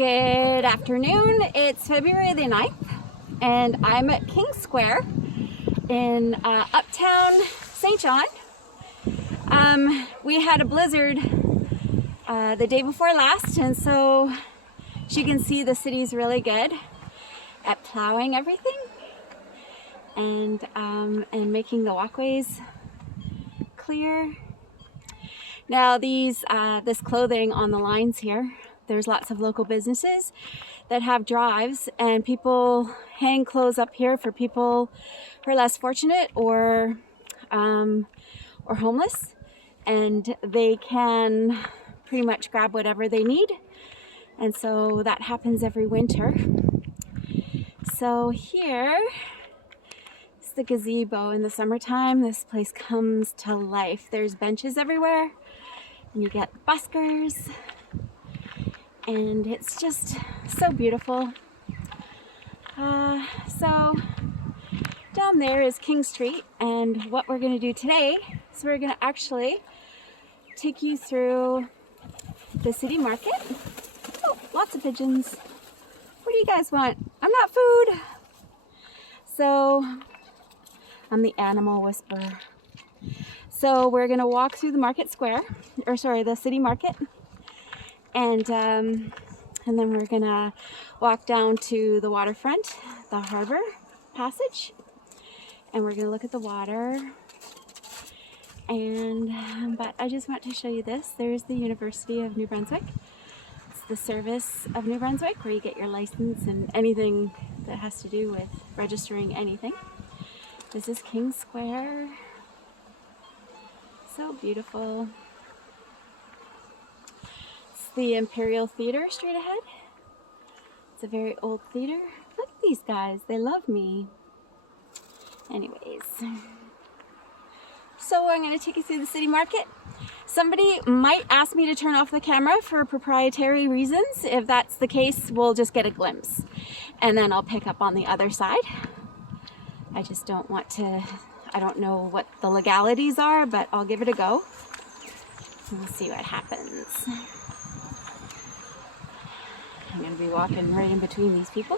Good afternoon. It's February the 9th and I'm at King Square in Uptown, St. John. We had a blizzard the day before last, and so as you can see, the city's really good at plowing everything and making the walkways clear. Now this clothing on the lines here, there's lots of local businesses that have drives, and people hang clothes up here for people who are less fortunate or homeless, and they can pretty much grab whatever they need. And so that happens every winter. So here is the gazebo in the summertime. This place comes to life. There's benches everywhere, and you get buskers, and it's just so beautiful. So down there is King Street, and what we're going to do today is we're going to actually take you through the city market. Oh, lots of pigeons. What do you guys want? I'm not food. So I'm the animal whisperer. So we're going to walk through the market square, or sorry, the city market. And then we're gonna walk down to the waterfront, the harbor passage, and we're gonna look at the water. And but I just want to show you this. There's the University of New Brunswick. It's the service of New Brunswick, where you get your license and anything that has to do with registering anything. This is King Square. So beautiful. The Imperial Theater straight ahead. It's a very old theater. Look at these guys, they love me. Anyways, so I'm going to take you through the city market. Somebody might ask me to turn off the camera for proprietary reasons. If that's the case, we'll just get a glimpse, and then I'll pick up on the other side. I just don't want to, I don't know what the legalities are, but I'll give it a go. We'll see what happens. I'm going to be walking right in between these people.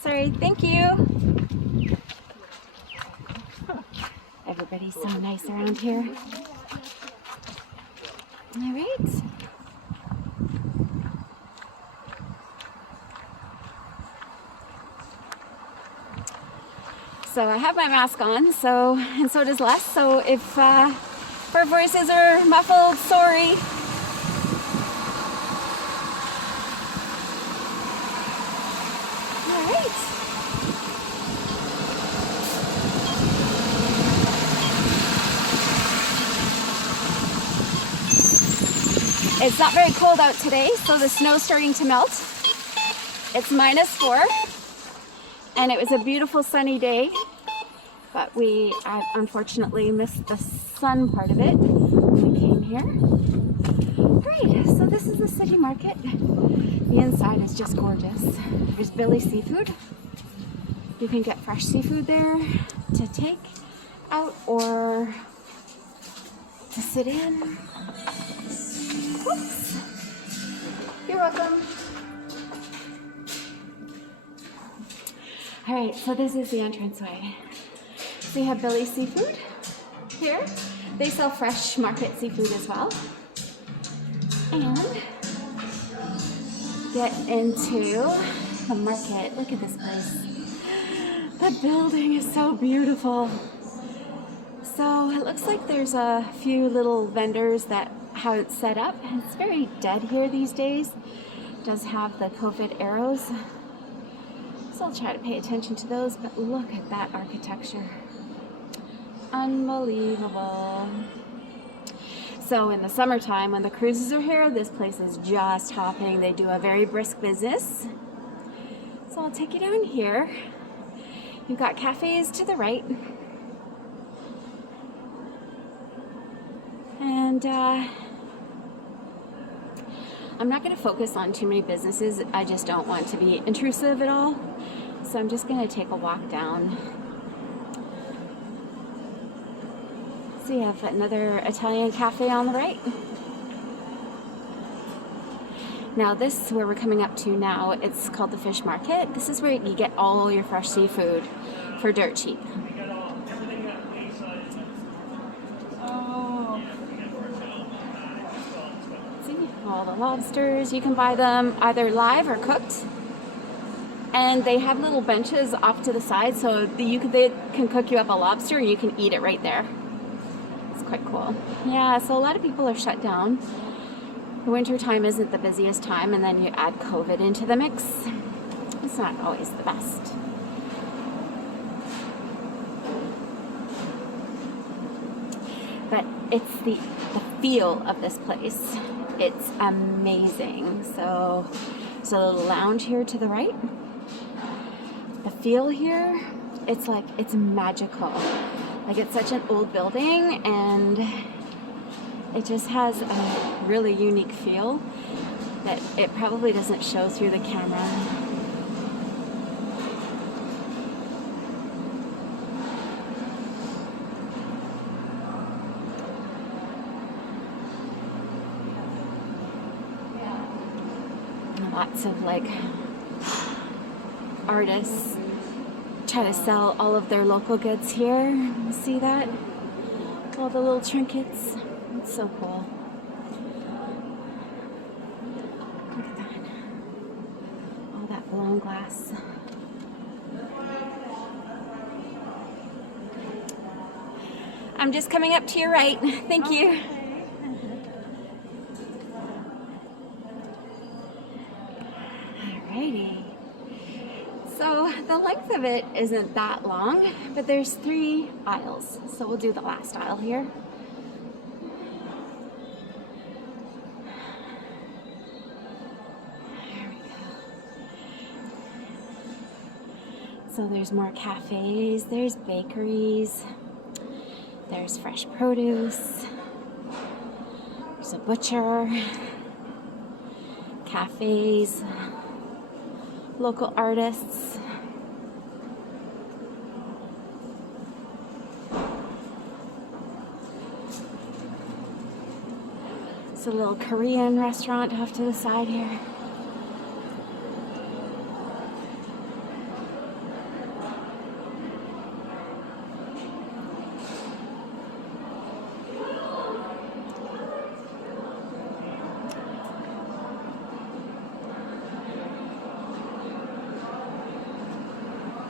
Sorry, thank you. Everybody's so nice around here. All right. So I have my mask on, and so does Les. So if our voices are muffled, sorry. All right. It's not very cold out today, so the snow's starting to melt. It's -4, and it was a beautiful sunny day, but I unfortunately missed the sun part of it when we came here. Great, so this is the city market. The inside is just gorgeous. There's Billy Seafood. You can get fresh seafood there to take out or to sit in. Whoops. You're welcome. All right, so this is the entranceway. So you have Billy Seafood here. They sell fresh market seafood as well. And get into the market. Look at this place. The building is so beautiful. So it looks like there's a few little vendors that have it set up. It's very dead here these days. It does have the COVID arrows. So I'll try to pay attention to those, but look at that architecture. Unbelievable. So in the summertime, when the cruises are here, this place is just hopping. They do a very brisk business. So I'll take you down here. You've got cafes to the right. And I'm not going to focus on too many businesses. I just don't want to be intrusive at all. So I'm just going to take a walk down. So you have another Italian cafe on the right. Now this is where we're coming up to now. It's called the Fish Market. This is where you get all your fresh seafood for dirt cheap. Oh. See, all the lobsters. You can buy them either live or cooked. And they have little benches off to the side, so they can cook you up a lobster and you can eat it right there. It's quite cool. Yeah, so a lot of people are shut down. The winter time isn't the busiest time, and then you add COVID into the mix. It's not always the best. But it's the feel of this place. It's amazing. So there's a little lounge here to the right. The feel here, it's magical. Like, it's such an old building, and it just has a really unique feel that it probably doesn't show through the camera. Lots of like artists try to sell all of their local goods here. You see that? All the little trinkets. It's so cool. Look at that. All that blown glass. I'm just coming up to your right. Thank you. Alrighty. So the length of it isn't that long, but there's 3 aisles. So we'll do the last aisle here. There we go. So there's more cafes, there's bakeries, there's fresh produce, there's a butcher, cafes, local artists. It's a little Korean restaurant off to the side here.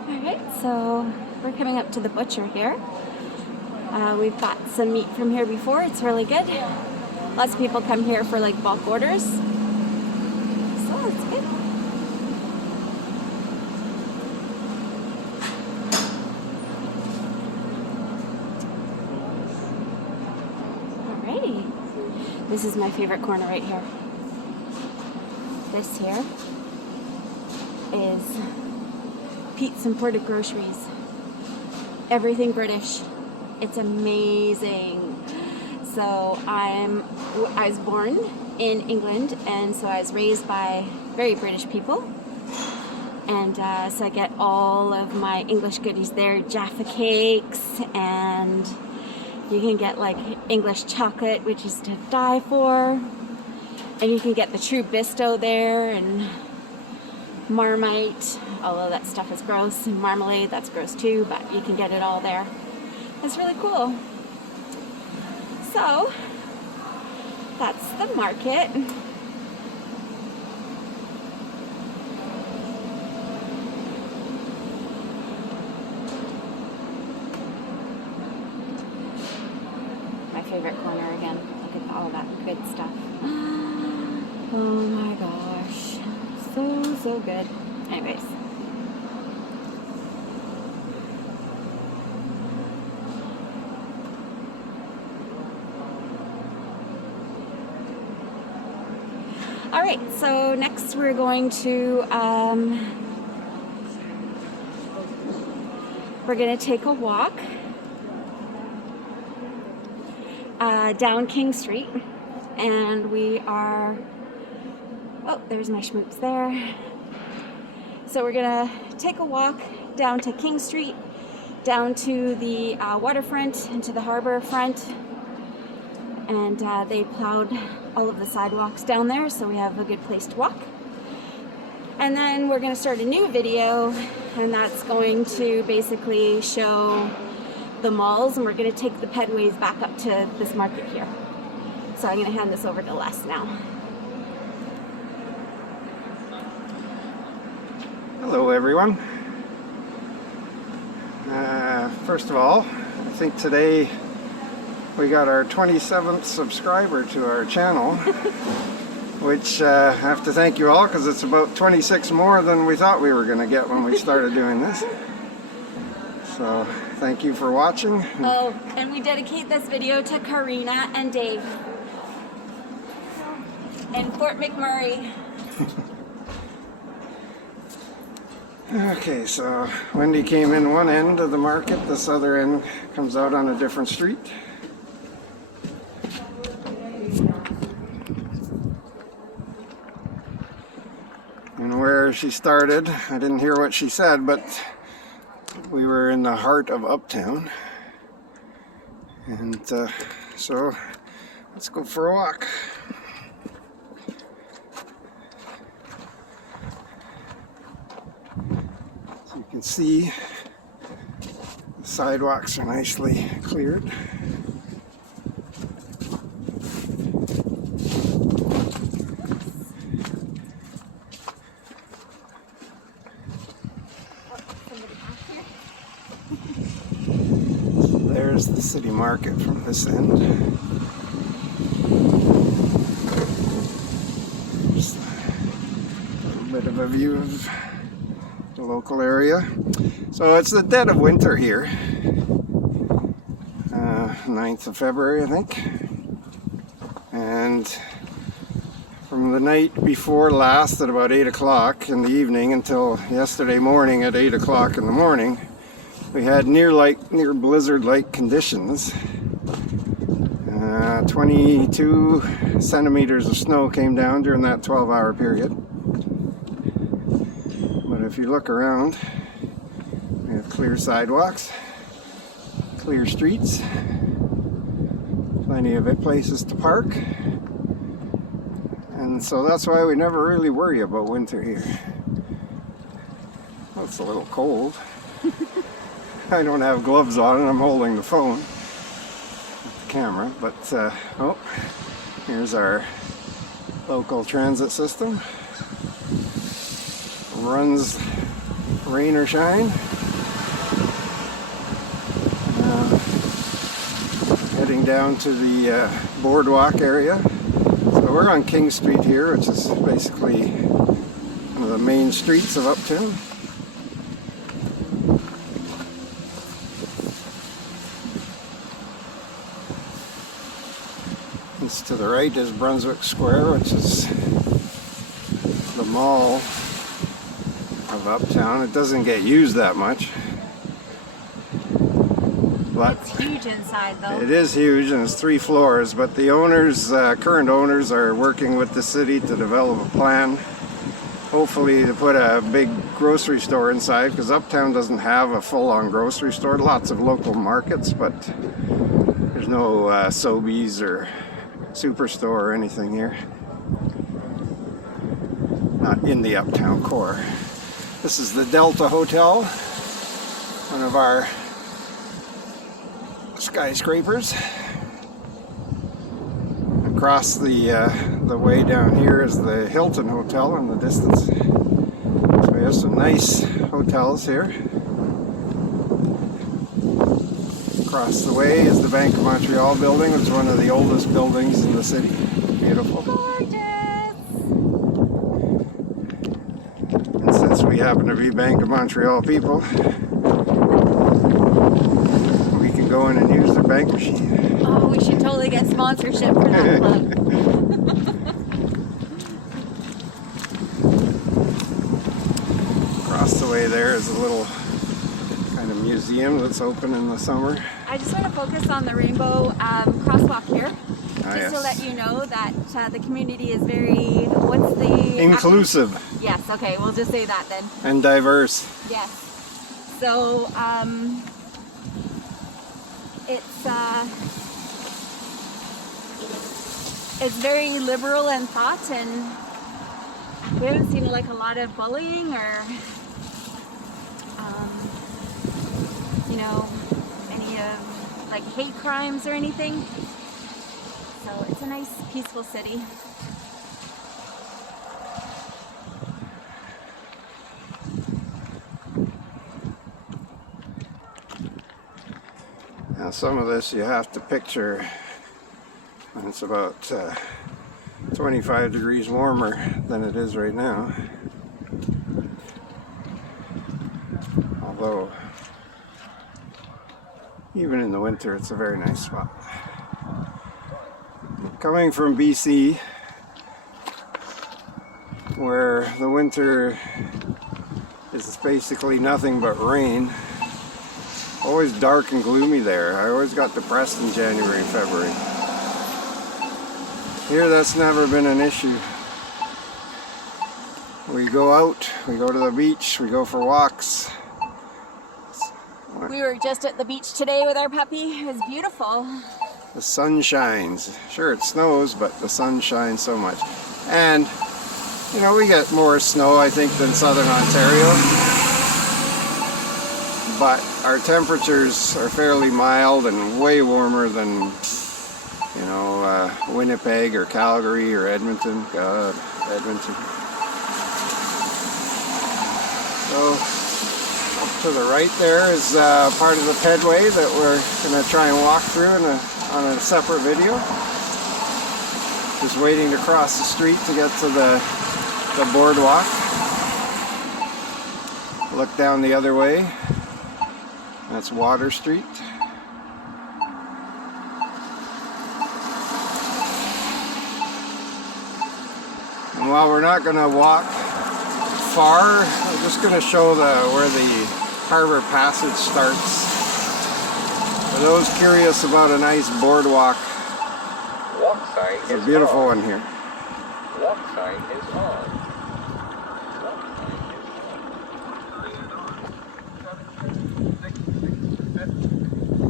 Alright, so we're coming up to the butcher here. We've bought some meat from here before. It's really good. Lots of people come here for like bulk orders. So it's good. Alrighty. This is my favorite corner right here. This here is Pete's Imported Groceries. Everything British. It's amazing. So I was born in England, and so I was raised by very British people. And so I get all of my English goodies there. Jaffa cakes, and you can get like English chocolate, which is to die for. And you can get the true Bisto there, and Marmite, although that stuff is gross. And marmalade, that's gross too, but you can get it all there. It's really cool. So, that's the market. My favorite corner again. Look at all that good stuff. Oh my gosh. So good. Anyways. All right, so next we're going to take a walk down King Street, and we are, oh, there's my schmoops there. So we're gonna take a walk down to King Street, down to the waterfront and to the harbor front, and they plowed all of the sidewalks down there, so we have a good place to walk. And then we're going to start a new video, and that's going to basically show the malls, and we're going to take the pedways back up to this market here. So I'm going to hand this over to Les now. Hello everyone. First of all, I think today we got our 27th subscriber to our channel, which I have to thank you all, because it's about 26 more than we thought we were going to get when we started doing this. So thank you for watching. Oh, and we dedicate this video to Karina and Dave in Fort McMurray. Okay, so Wendy came in one end of the market, this other end comes out on a different street. And where she started, I didn't hear what she said, but we were in the heart of Uptown. And so let's go for a walk. So you can see the sidewalks are nicely cleared. There's the city market from this end. Just a little bit of a view of the local area. So it's the dead of winter here. 9th of February, I think. And from the night before last at about 8 o'clock in the evening until yesterday morning at 8 o'clock in the morning, we had near blizzard-like conditions. 22 centimeters of snow came down during that 12-hour period. But if you look around, we have clear sidewalks, clear streets, plenty of places to park. And so that's why we never really worry about winter here. Well, it's a little cold. I don't have gloves on and I'm holding the phone with the camera, but oh, here's our local transit system. Runs rain or shine. Heading down to the Boardwalk area. So we're on King Street here, which is basically one of the main streets of Uptown. To the right is Brunswick Square, which is the mall of Uptown. It doesn't get used that much, but it's huge inside though. It is huge, and it's 3 floors, but the owners, current owners, are working with the city to develop a plan, hopefully to put a big grocery store inside, because Uptown doesn't have a full-on grocery store. Lots of local markets, but there's no Sobeys or Superstore or anything here. Not in the Uptown core. This is the Delta Hotel, one of our skyscrapers. Across the way down here is the Hilton Hotel in the distance. So we have some nice hotels here. Across the way is the Bank of Montreal building. It's one of the oldest buildings in the city. Beautiful. Gorgeous! And since we happen to be Bank of Montreal people, we can go in and use their bank machine. Oh, we should totally get sponsorship for that plug. Across the way there is a little kind of museum that's open in the summer. I just want to focus on the rainbow crosswalk here. Yes. To let you know that the community is very, what's the... Inclusive. Yes, okay, we'll just say that then. And diverse. Yes. So, It's very liberal in thought, and we haven't seen like a lot of bullying or you know, any like hate crimes or anything. So it's a nice, peaceful city. Now some of this you have to picture when it's about 25 degrees warmer than it is right now. Although even in the winter it's a very nice spot. Coming from BC, where the winter is basically nothing but rain, always dark and gloomy there. I always got depressed in January and February. Here that's never been an issue. We go out, we go to the beach, we go for walks. We were just at the beach today with our puppy. It was beautiful. The sun shines. Sure, it snows, but the sun shines so much. And, you know, we get more snow, I think, than southern Ontario. But our temperatures are fairly mild and way warmer than, you know, Winnipeg or Calgary or Edmonton. God, Edmonton. So, up to the right there is part of the pedway that we're going to try and walk through on a separate video. Just waiting to cross the street to get to the boardwalk. Look down the other way. That's Water Street. And while we're not going to walk far, I'm just going to show where the harbor passage starts. For those curious about a nice boardwalk, walk sign it's a beautiful one here. Walk sign is on.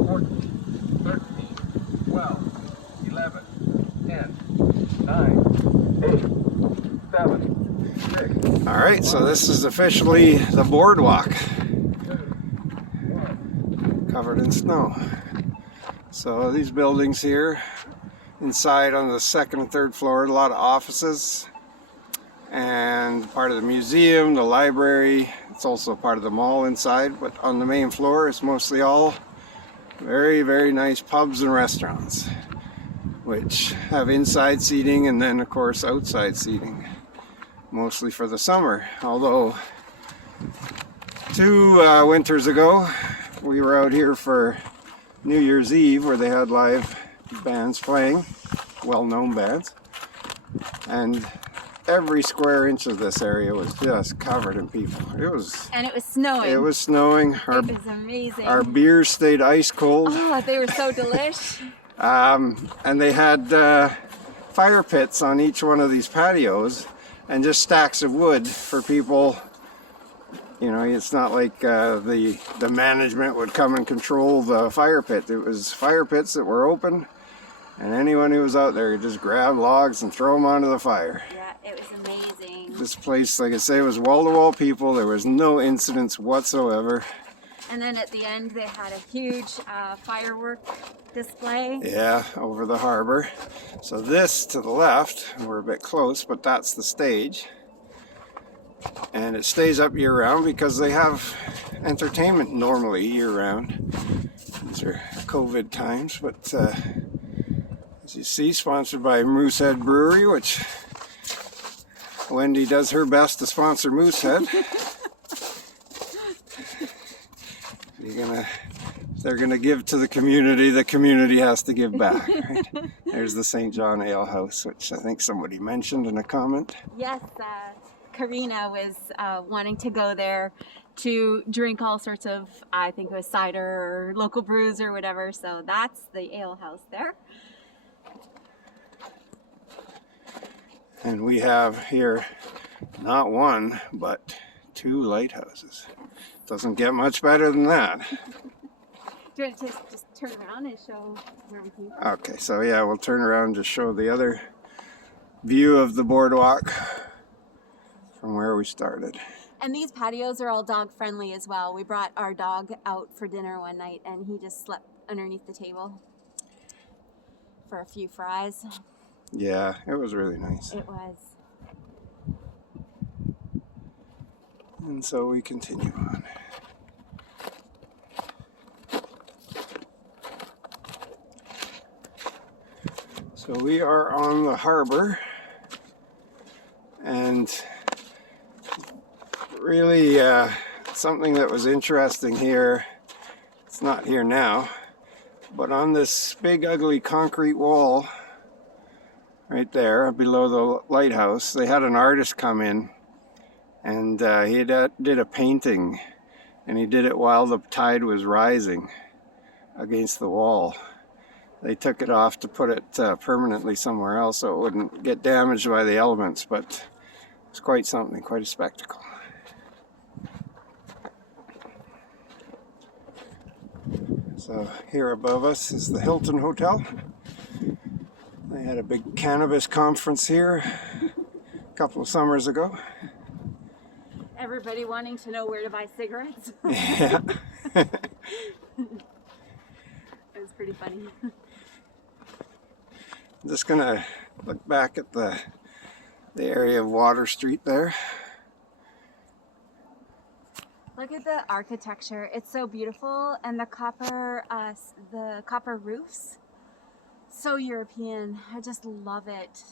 14, 13, 12, 11, 10, 9, 8, 7, 6. Alright, so this is officially the boardwalk. Covered in snow. So these buildings here, inside on the second and third floor, a lot of offices and part of the museum, the library. It's also part of the mall inside, but on the main floor it's mostly all very, very nice pubs and restaurants, which have inside seating and then of course outside seating, mostly for the summer. Although 2 winters ago we were out here for New Year's Eve, where they had live bands playing, well-known bands, and every square inch of this area was just covered in people. And it was snowing. It was snowing. It was amazing. Our beers stayed ice cold. Oh, they were so delish. And they had fire pits on each one of these patios, and just stacks of wood for people. You know, it's not like the management would come and control the fire pit. It was fire pits that were open, and anyone who was out there could just grab logs and throw them onto the fire. Yeah, it was amazing. This place, like I say, was wall-to-wall people. There was no incidents whatsoever. And then at the end they had a huge firework display. Yeah, over the harbor. So this to the left, we're a bit close, but that's the stage. And it stays up year-round because they have entertainment normally year-round. These are COVID times, but as you see, sponsored by Moosehead Brewery, which Wendy does her best to sponsor Moosehead. If they're gonna give to the community has to give back, right? There's the St. John Ale House, which I think somebody mentioned in a comment. Yes, Karina was wanting to go there to drink all sorts of, I think it was cider or local brews or whatever. So that's the ale house there. And we have here not one, but 2 lighthouses. Doesn't get much better than that. Do you want to just turn around and show where we came from? Okay, so yeah, we'll turn around and just show the other view of the boardwalk from where we started. And these patios are all dog friendly as well. We brought our dog out for dinner one night and he just slept underneath the table for a few fries. Yeah, it was really nice. It was. And so we continue on. So we are on the harbor, and really something that was interesting here, it's not here now, but on this big ugly concrete wall right there below the lighthouse, they had an artist come in, and he did a painting, and he did it while the tide was rising against the wall. They took it off to put it permanently somewhere else so it wouldn't get damaged by the elements, but it's quite something, quite a spectacle. So here above us is the Hilton Hotel. They had a big cannabis conference here a couple of summers ago. Everybody wanting to know where to buy cigarettes. Yeah. It was pretty funny. I'm just gonna look back at the area of Water Street there. Look at the architecture. It's so beautiful, and the copper roofs. So European. I just love it.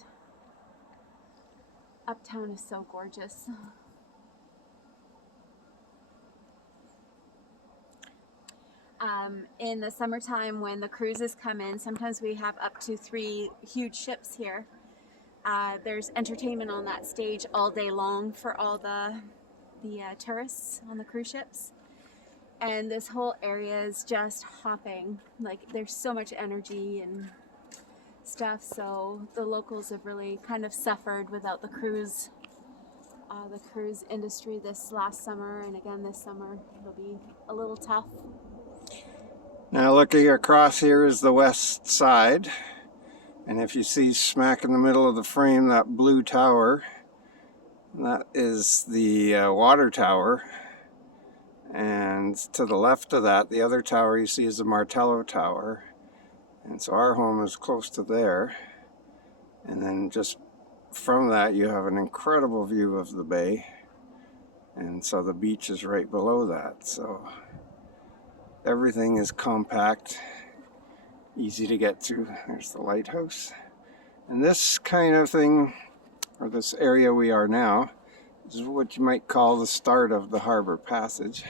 Uptown is so gorgeous. In the summertime when the cruises come in, sometimes we have up to 3 huge ships here. There's entertainment on that stage all day long for all the tourists on the cruise ships. And this whole area is just hopping. Like, there's so much energy and stuff, so the locals have really kind of suffered without the cruise industry this last summer, and again this summer it'll be a little tough. Now looking across here is the west side, and if you see smack in the middle of the frame that blue tower, that is the water tower, and to the left of that, the other tower you see is the Martello Tower, and so our home is close to there. And then just from that you have an incredible view of the bay, and so the beach is right below that, so everything is compact, easy to get to. There's the lighthouse. And this kind of thing, or this area we are now, is what you might call the start of the harbor passage.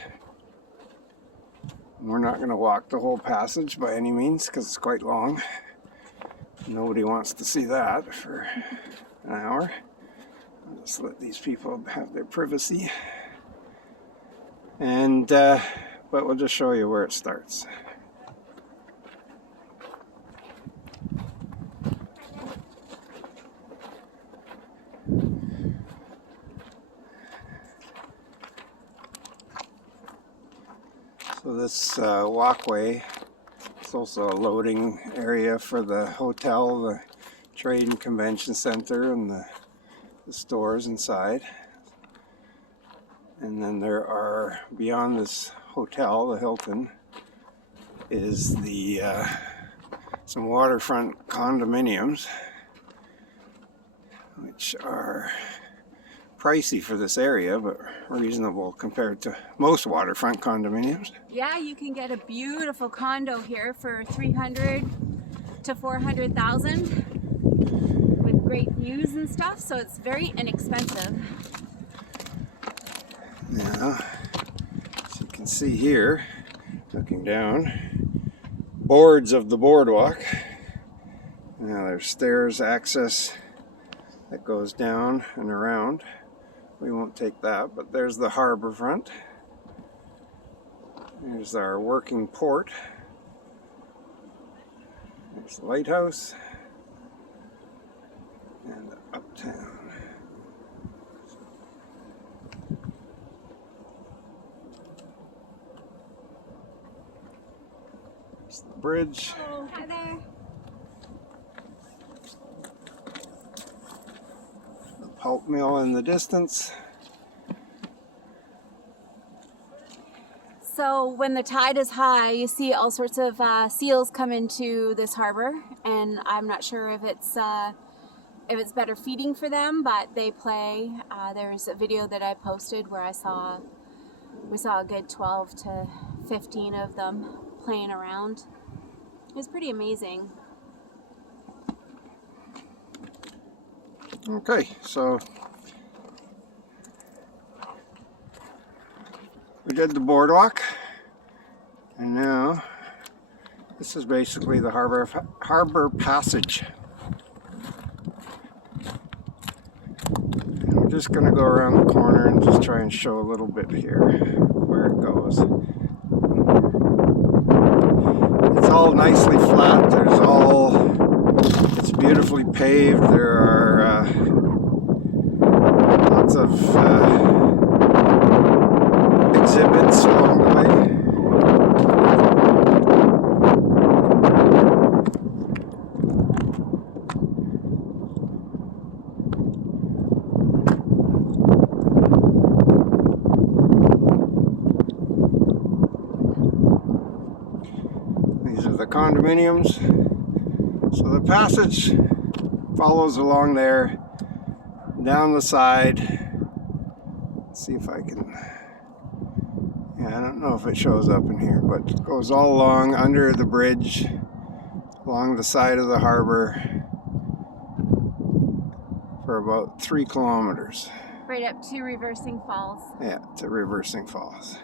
We're not going to walk the whole passage by any means because it's quite long. Nobody wants to see that for an hour. I'll just let these people have their privacy. And but we'll just show you where it starts. So this walkway is also a loading area for the hotel, the trade and convention center, and the stores inside. And then there are, beyond this hotel, the Hilton, is the some waterfront condominiums, which are pricey for this area, but reasonable compared to most waterfront condominiums. Yeah, you can get a beautiful condo here for $300,000 to $400,000 with great views and stuff, so it's very inexpensive. Now, as you can see here, looking down, boards of the boardwalk. Now there's stairs access that goes down and around. We won't take that, but there's the harbor front. There's our working port. There's the lighthouse and Uptown. bridge. Oh, hi there. The pulp mill in the distance. So when the tide is high, you see all sorts of seals come into this harbor, and I'm not sure if it's better feeding for them, but they play. There's a video that I posted where we saw a good 12 to 15 of them playing around. It was pretty amazing. Okay, so we did the boardwalk, and now this is basically the harbor passage. And we're just going to go around the corner and just try and show a little bit here where it goes. It's all nicely flat. It's beautifully paved. There are lots of exhibits along the way. These are the condominiums. So the passage follows along there, down the side. Let's see if I can, I don't know if it shows up in here, but it goes all along under the bridge, along the side of the harbor for about 3 kilometers. Right up to Reversing Falls. Yeah, to Reversing Falls.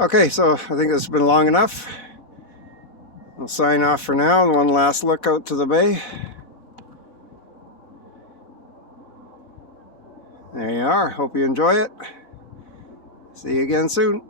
Okay, so I think it's been long enough. I'll sign off for now. One last look out to the bay. There you are. Hope you enjoy it. See you again soon.